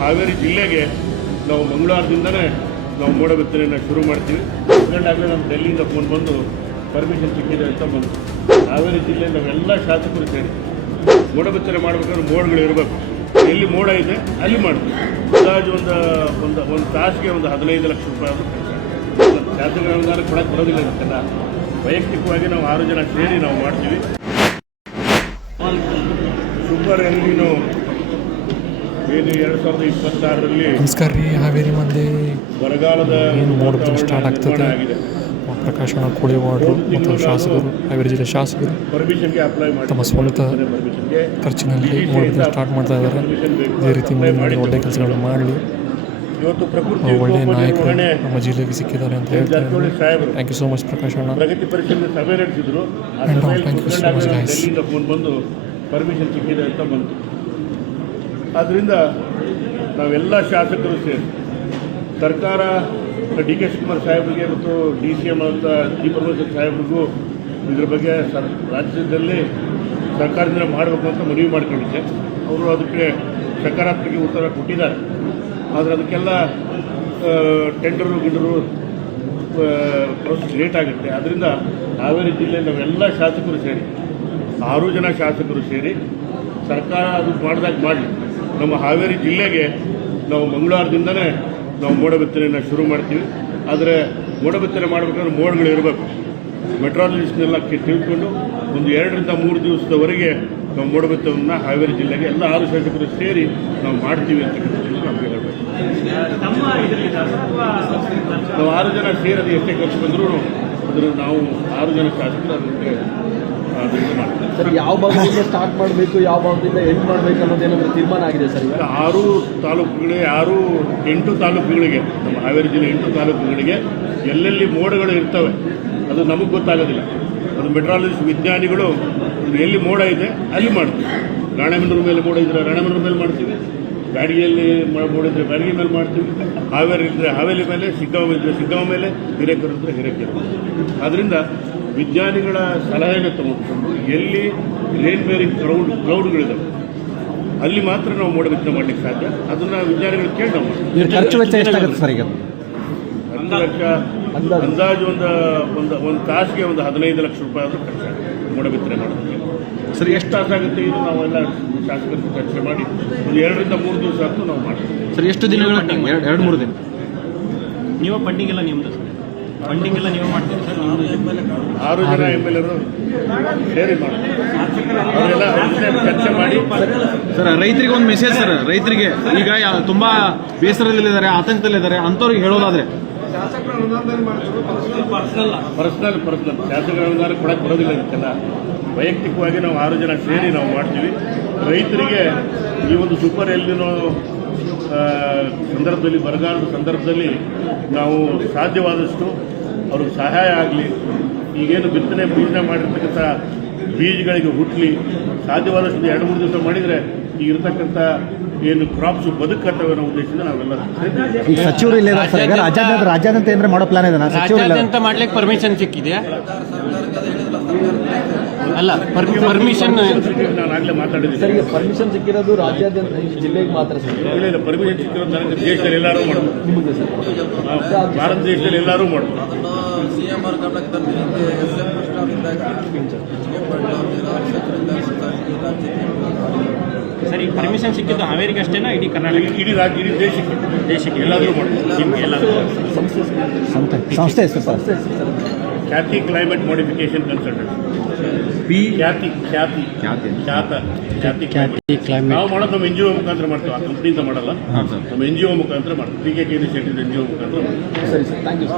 ಹಾವೇರಿ ಜಿಲ್ಲೆಗೆ ನಾವು ಮಂಗಳವಾರದಿಂದನೇ ನಾವು ಮೋಡ ಬಿತ್ತನೆಯನ್ನು ಶುರು ಮಾಡ್ತೀವಿ. ಆಗಲೇ ನಮ್ಮ ಡೆಲ್ಲಿಯಿಂದ ಫೋನ್ ಬಂದು ಪರ್ಮಿಷನ್ ಸಿಕ್ಕಿದೆ ಅಂತ ಬಂದು ಹಾವೇರಿ ಜಿಲ್ಲೆ ನಾವೆಲ್ಲ ಶಾಸಕರು ಸೇರಿ ಮೋಡ ಬಿತ್ತನೆ ಮಾಡಬೇಕಾದ್ರೆ ಮೋಡಗಳು ಇರಬೇಕು. ಎಲ್ಲಿ ಮೋಡ ಇದೆ ಅಲ್ಲಿ ಮಾಡ್ತೀವಿ. ಅಂದಾಜು ಒಂದು ತಾಸಿಗೆ ಒಂದು 15 ಲಕ್ಷ ರೂಪಾಯಿ ಆದರೂ ಶಾಸಕರ ಅನುದಾನ ಕೊಡಕ್ಕೆ ಬರೋದಿಲ್ಲ ಇದಕ್ಕೆಲ್ಲ. ವೈಯಕ್ತಿಕವಾಗಿ ನಾವು 6 ಜನ ಸೇರಿ ನಾವು ಮಾಡ್ತೀವಿ. ಸೂಪರ್ ಎಲ್ನಿನೋ ಏನು 2026ರಲ್ಲಿ ನಮಸ್ಕಾರ ರೀ. ಹಾವೇರಿ ಮಂದಿ ಬರಗಾಲದ ಏನು ಮೋಡ ಬಿತ್ತನೆ ಸ್ಟಾರ್ಟ್ ಆಗ್ತದೆ. ಪ್ರಕಾಶನ ಕೋಳಿವಾಡರು ಮತ್ತು ಶಾಸಕರು, ಹಾವೇರಿ ಜಿಲ್ಲೆ ಶಾಸಕರು ಪರ್ಮಿಷನ್ಗೆ ಅಪ್ಲೈ ಮಾಡಿ ತಮ್ಮ ಸ್ವಂತ ಖರ್ಚಿನಲ್ಲಿ ಮೋಡ ಬಿತ್ತನೆ ಸ್ಟಾರ್ಟ್ ಮಾಡ್ತಾ ಇದ್ದಾರೆ. ಇದೇ ರೀತಿ ಮುಂದೆ ಒಳ್ಳೆ ಕೆಲಸಗಳನ್ನು ಮಾಡಲಿ. ಇವತ್ತು ಪ್ರಕೃತಿ ಒಳ್ಳೆಯ ನಾಯಕರು ನಮ್ಮ ಜಿಲ್ಲೆಗೆ ಸಿಕ್ಕಿದ್ದಾರೆ ಅಂತ ಹೇಳ್ತಾರೆ. Thank you so much Prakash ಅಣ್ಣ. ಪ್ರಗತಿ ಪರಿಶೀಲನೆ ಸಭೆ ನಡೆಸಿದ್ರು. ಡೆಲ್ಲಿಯಿಂದ ಫೋನ್ ಬಂದು ಪರ್ಮಿಷನ್ ಸಿಕ್ಕಿದೆ ಅಂತ ಬಂತು. ಆದ್ದರಿಂದ ನಾವೆಲ್ಲ ಶಾಸಕರು ಸೇರಿ ಸರ್ಕಾರ ಡಿ ಕೆ ಶಿವಕುಮಾರ್ ಸಾಹೇಬರಿಗೆ ಮತ್ತು DCM ಅಂತ ದೀಪಮೋಹನ್ ಸಾಹೇಬ್ರಿಗೂ ಇದ್ರ ಬಗ್ಗೆ ರಾಜ್ಯದಲ್ಲಿ ಸರ್ಕಾರದಿಂದ ಮಾಡಬೇಕು ಅಂತ ಮನವಿ ಮಾಡಿಕೊಂಡಿದ್ದೆ. ಅವರು ಅದಕ್ಕೆ ಸಕಾರಾತ್ಮಕ ಉತ್ತರ ಕೊಟ್ಟಿದ್ದಾರೆ. ಆದರೆ ಅದಕ್ಕೆಲ್ಲ ಟೆಂಡರು ಗಿಡರು ಪ್ರೋಸೆಸ್ ಲೇಟ್ ಆಗುತ್ತೆ. ಆದ್ದರಿಂದ ಹಾವೇರಿ ಜಿಲ್ಲೆ ನಾವೆಲ್ಲ ಶಾಸಕರು ಸೇರಿ 6 ಜನ ಶಾಸಕರು ಸೇರಿ ಸರ್ಕಾರ ಅದು ಮಾಡಿದಾಗ ಮಾಡಲಿ. ನಮ್ಮ ಹಾವೇರಿ ಜಿಲ್ಲೆಗೆ ನಾವು ಮಂಗಳವಾರದಿಂದನೇ ನಾವು ಮೋಡ ಬಿತ್ತನೆಯನ್ನು ಶುರು ಮಾಡ್ತೀವಿ. ಆದರೆ ಮೋಡ ಬಿತ್ತನೆ ಮಾಡಬೇಕಾದ್ರೆ ಮೋಡಗಳು ಇರಬೇಕು. ಮೆಟ್ರಾಲಜಿಸ್ಟ್ನೆಲ್ಲ ತಿಳ್ಕೊಂಡು ಒಂದು 2 ರಿಂದ 3 ದಿವಸದವರೆಗೆ ನಾವು ಮೋಡ ಬಿತ್ತನೆಯನ್ನು ಹಾವೇರಿ ಜಿಲ್ಲೆಗೆ ಎಲ್ಲ 6 ಶಾಸಕರು ಸೇರಿ ನಾವು ಮಾಡ್ತೀವಿ ಅಂತಕ್ಕಂಥದ್ದು ನಮಗೆ ಹೇಳಬೇಕು. ನಾವು 6 ಜನ ಸೇರಿ ಅದು ಎಷ್ಟೇ ಖರ್ಚು ಬಂದರೂ ಅದನ್ನು ನಾವು 6 ಜನ ಶಾಸಕರು ಅದಕ್ಕೆ ಮಾಡ್ತೀವಿ. ಸರ್, ಯಾವ ಭಾಗದಿಂದ ಸ್ಟಾರ್ಟ್ ಮಾಡಬೇಕು, ಯಾವ ಭಾಗದಿಂದ ಎಂಡ್ ಮಾಡಬೇಕು ಅನ್ನೋದೇನಾದರೂ ತೀರ್ಮಾನ ಆಗಿದೆ ಸರ್? ಈಗ 8 ತಾಲೂಕುಗಳಿಗೆ ನಮ್ಮ ಹಾವೇರಿ ಜಿಲ್ಲೆ 8 ತಾಲೂಕುಗಳಿಗೆ ಎಲ್ಲೆಲ್ಲಿ ಮೋಡಗಳು ಇರ್ತವೆ ಅದು ನಮಗೆ ಗೊತ್ತಾಗೋದಿಲ್ಲ. ಅದು ಮೆಟ್ರಾಲಜಿಸ್ಟ್ ವಿಜ್ಞಾನಿಗಳು ಎಲ್ಲಿ ಮೋಡ ಇದೆ ಅಲ್ಲಿ ಮಾಡ್ತೀವಿ. ರಾಣೆಬೆನ್ನೂರು ಮೇಲೆ ಮೋಡ ಇದ್ದರೆ ರಾಣೆಬೆನ್ನೂರು ಮೇಲೆ ಮಾಡ್ತೀವಿ. ಬ್ಯಾಡಗಿಯಲ್ಲಿ ಮೋಡ ಇದ್ದರೆ ಬ್ಯಾಡಗಿ ಮೇಲೆ ಮಾಡ್ತೀವಿ. ಹಾವೇರಿ ಇದ್ದರೆ ಹಾವೇರಿ ಮೇಲೆ, ಶಿಗ್ಗಾಂವ ಇದ್ದರೆ ಶಿಗ್ಗಾಂವ ಮೇಲೆ, ಹಿರೇಕೆರೆ ಇದ್ದರೆ ಹಿರೇಕೆರೆ. ಆದ್ದರಿಂದ ವಿಜ್ಞಾನಿಗಳ ಸಲಹೆಯನ್ನು ತಗೊಂಡು ಎಲ್ಲಿ ರೇನ್ ಬೇರಿಂಗ್ ಕ್ಲೌಡ್ಗಳಿದ್ದಾವೆ ಅಲ್ಲಿ ಮಾತ್ರ ನಾವು ಮೋಡ ಬಿತ್ತನೆ ಮಾಡಲಿಕ್ಕೆ ಸಾಧ್ಯ. ಅದನ್ನು ವಿಜ್ಞಾನಿಗಳು ಕೇಳಿ ನಾವು ಖರ್ಚು ವೆಚ್ಚ ಎಷ್ಟಾಗುತ್ತೆ ಸರ್? ಈಗ ಅಂದಾಜು ಒಂದು ತಾಸಿಗೆ ಒಂದು 15 ಲಕ್ಷ ರೂಪಾಯಿ ಆದರೂ ಖರ್ಚಾಗುತ್ತೆ ಮೋಡ ಬಿತ್ತನೆ ಮಾಡೋದಕ್ಕೆ. ಸರಿ, ಎಷ್ಟು ತಾಸಾಗುತ್ತೆ ಇದು ನಾವೆಲ್ಲ ಶಾಸಕರು ಚರ್ಚೆ ಮಾಡಿ ಒಂದು 2 ರಿಂದ 3 ದಿವಸ ಅಂತೂ ನಾವು ಮಾಡ್ತೀವಿ. ಸರ್, ಎಷ್ಟು ದಿನಗಳ? 2-3 ದಿನ. ನೀವು ಫಂಡಿಂಗ್ ಎಲ್ಲ ನಿಮ್ಮದು ಸರ್? ಫಂಡಿಂಗ್ ಎಲ್ಲ ನೀವು ಮಾಡ್ತೀರಿ ಸರ್? 6 ಜನ MLA ಸೇರಿ ಮಾಡ್ತೀವಿ. ಅವರೆಲ್ಲ ಚರ್ಚೆ ಮಾಡಿ. ಸರ್, ರೈತರಿಗೆ ಒಂದು ಮೆಸೇಜ್ ಸರ್. ರೈತರಿಗೆ ಈಗ ತುಂಬಾ ಬೇಸರದಲ್ಲಿದ್ದಾರೆ, ಆತಂಕದಲ್ಲಿದ್ದಾರೆ, ಅಂಥವ್ರಿಗೆ ಹೇಳೋದಾದ್ರೆ ಪರ್ಸನಲ್ ಶಾಸಕರ ಅನುದಾನ ಕೊಡಕ್ಕೆ ಬರೋದಿಲ್ಲ ಇದಕ್ಕೆಲ್ಲ. ವೈಯಕ್ತಿಕವಾಗಿ ನಾವು 6 ಜನ ಸೇರಿ ನಾವು ಮಾಡ್ತೀವಿ. ರೈತರಿಗೆ ಈ ಒಂದು ಸೂಪರ್ ಎಲ್ನಿನೋ ಸಂದರ್ಭದಲ್ಲಿ, ಬರಗಾಲದ ಸಂದರ್ಭದಲ್ಲಿ ನಾವು ಸಾಧ್ಯವಾದಷ್ಟು ಅವ್ರಿಗೆ ಸಹಾಯ ಆಗಲಿ. ಈಗೇನು ಬಿತ್ತನೆ ಬೀಜ ಮಾಡಿರ್ತಕ್ಕಂಥ ಬೀಜಗಳಿಗೆ ಹುಟ್ಟಲಿ. ಸಾಧ್ಯವಾದಷ್ಟು 2-3 ದಿವಸ ಮಾಡಿದರೆ ಈಗಿರ್ತಕ್ಕಂಥ ಏನು ಕ್ರಾಪ್ಸ್ ಬದುಕತ್ತವೆ ಅನ್ನೋ ಉದ್ದೇಶದಿಂದ ನಾವೆಲ್ಲ ಸಚಿವರು ಇಲ್ಲ ಸರ್. ರಾಜ್ಯಾದ್ಯಂತ ಏನಾರ ಮಾಡೋ ಪ್ಲಾನ್ ಇದೆ? ರಾಜ್ಯಾದ್ಯಂತ ಮಾಡ್ಲಿಕ್ಕೆ ಪರ್ಮಿಷನ್ ಸಿಕ್ಕಿದೆಯಾ? ಅಲ್ಲ, ಪರ್ಮಿಷನ್ ನಾನು ಆಗಲೇ ಮಾತಾಡಿದ್ದೀನಿ. ಸರ್, ಈಗ ಪರ್ಮಿಷನ್ ಸಿಕ್ಕಿರೋದು ರಾಜ್ಯಾದ್ಯಂತ, ಜಿಲ್ಲೆಗೆ ಮಾತ್ರ ಸರ್? ಇಲ್ಲ, ಪರ್ಮಿಷನ್ ಸಿಕ್ಕಿರೋದು ನನಗೆ ದೇಶದಲ್ಲಿ ಎಲ್ಲರೂ ಮಾಡ್ಬೋದು. ನಿಮಗೆ ಸರ್? ಭಾರತ ದೇಶದಲ್ಲಿ ಎಲ್ಲರೂ ಮಾಡ್ಬೋದು. CMR ಗಮನಕ್ಕೆ ತಂದಿದ್ದಂತೆ SM ಸರಿ, ಪರ್ಮಿಷನ್ ಸಿಕ್ಕಿದ್ದು ಹಾವೇರಿಗೆ ಅಷ್ಟೇನಾ? ಇಡೀ ಕರ್ನಾಟಕ, ಇಡೀ ರಾಜ್ಯ, ಇಡೀ ದೇಶಕ್ಕೆ ಎಲ್ಲಾದರೂ ಮಾಡ್ಬೋದು. ನಿಮಗೆ ಎಲ್ಲಾದರೂ ಸಂಸ್ಥೆ ಹೆಸರು ಸರ್? ಖ್ಯಾತಿ ಕ್ಲೈಮೇಟ್ ಮಾಡಿಫಿಕೇಶನ್ ಕನ್ಸಲ್ಟೆಂಟ್. ಖ್ಯಾತಿ ಕ್ಲೈಮೇಟ್ ನಾವು ಮಾಡೋದು ನಮ್ಮ NGO ಮುಖಾಂತರ ಮಾಡ್ತೀವಿ. ಆ ಕಂಪ್ನಿಯಿಂದ ಮಾಡಲ್ಲ, ನಮ್ಮ NGO ಮುಖಾಂತರ ಮಾಡ್ತೀವಿ. PKK ಇನಿಷಿಯೇಟಿವ್ NGO ಮುಖಾಂತರ ಮಾಡ್ತೀವಿ. ಸರಿ ಸರ್, ಥ್ಯಾಂಕ್ ಯು.